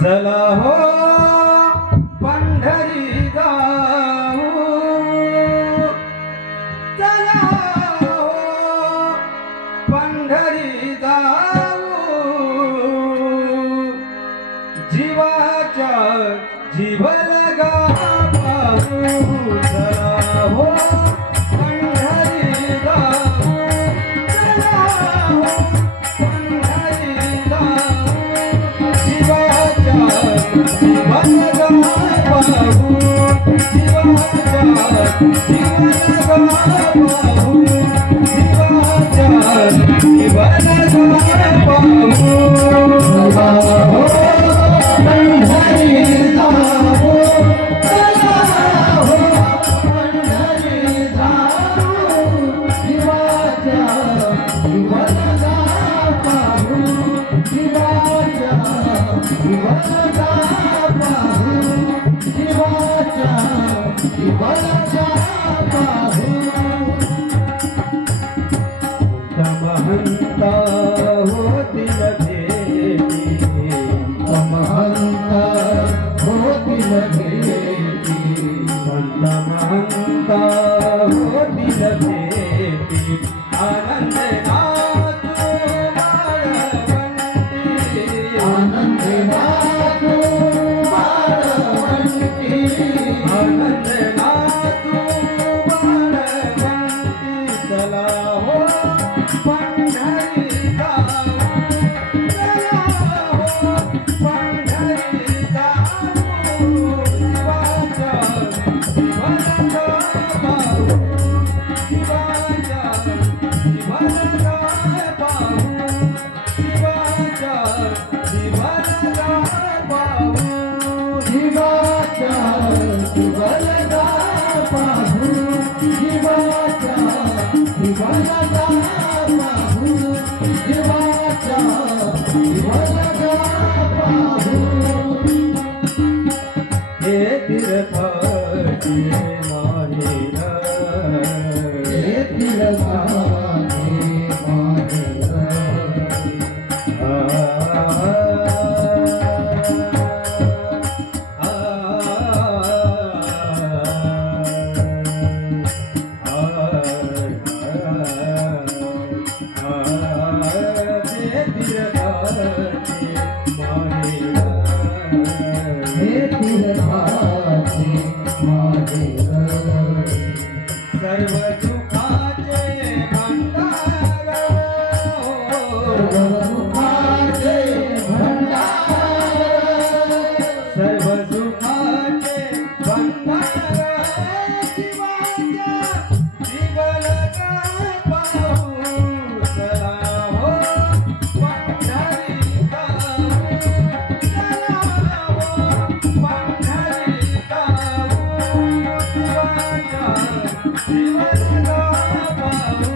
चला हो पंढरी जाऊ, चला हो पंढरी जाऊ, जीवाच्या जीव लगा पाहू. चला हो पंढरी जाऊ, चला हो पंढरी जाऊ, जीवाच्या जीवन लगा पाहू, जीवाच्या जीवन लगा पाहू, जीवाच्या जीवन लगा पाहू. चला हो पंढरी जाऊ, चला हो पंढरी जाऊ, जीवाच्या जीवन लगा पाहू, जीवाच्या जीवन लगा पाहू, जीवाच्या जीवन लगा पाहू. महंता होतील भेटी, महंता होतील भेटी, महंता होतील भेटी, आनंद नाचू माळवंती, आनंद नाचू माळवंती, आनंद नाचू माळवंती. चला हो पंढरी जाऊ, चला हो पंढरी जाऊ, जीवाच्या जीवन लगा पाहू, जीवाच्या जीवन लगा पाहू, जीवाच्या जीवन लगा पाहू, जीवाच्या जीवन लगा पाहू, जीवाच्या जीवन लगा पाहू, जीवाच्या जीवन लगा पाहू. हे तीर्थाची माहेर, हे तीर्थाची माहेर, सर्व सुखाचे भंडार, सर्व सुखाचे भंडार, सर्व सुखाचे भंडार, जीवाच्या जीव लगा पाहू. चला हो पंढरी जाऊ, चला हो पंढरी जाऊ, जीवाच्या जीवन लगा पाहू,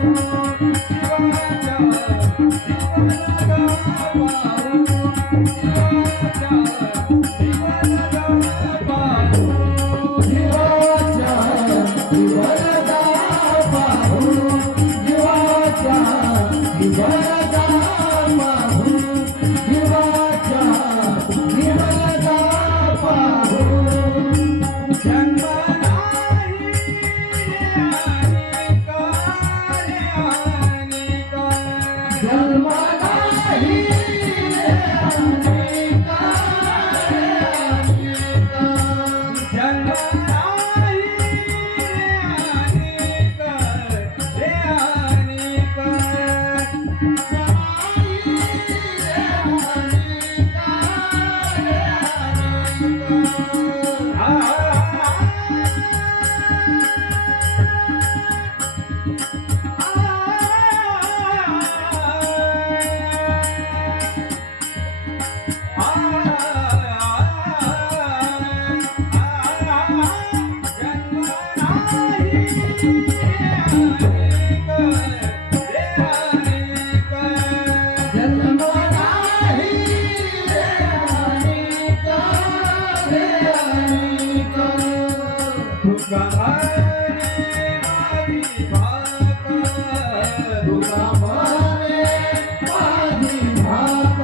जीवाच्या जीवन लगा पाहू, जीवाच्या जीवन लगा पाहू, जीवाच्या जीवन लगा पाहू, जीवाच्या जीवन लगा पाहू, जीवाच्या जीवन लगा पाहू. जन्म जन्म नाही जन्म नाही जन्म नाही रे अनेक रे अनेक तुका मारे माझी भाक तुका मारे माझी भाक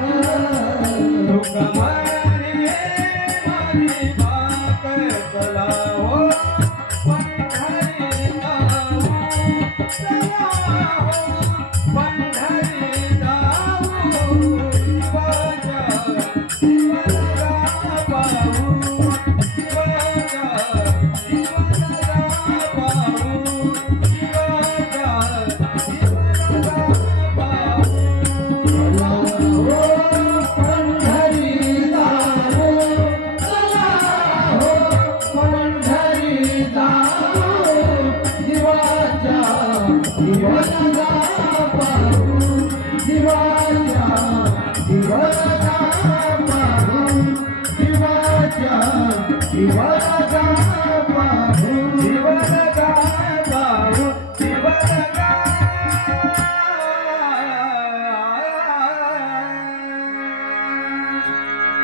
तुका मारे माझी भाक चला हो पंढरी जाऊ चला हो पंढरी जाऊ शिवाच्या शिवला पाहू शिवाच्या शिवला पाहू शिवाच्या शिवला पाहू चला हो पंढरी जाऊ चला हो पंढरी जाऊ शिवाच्या शिवला पाहू शिवाच्या शिवला पाहू शिवाच्या शिवला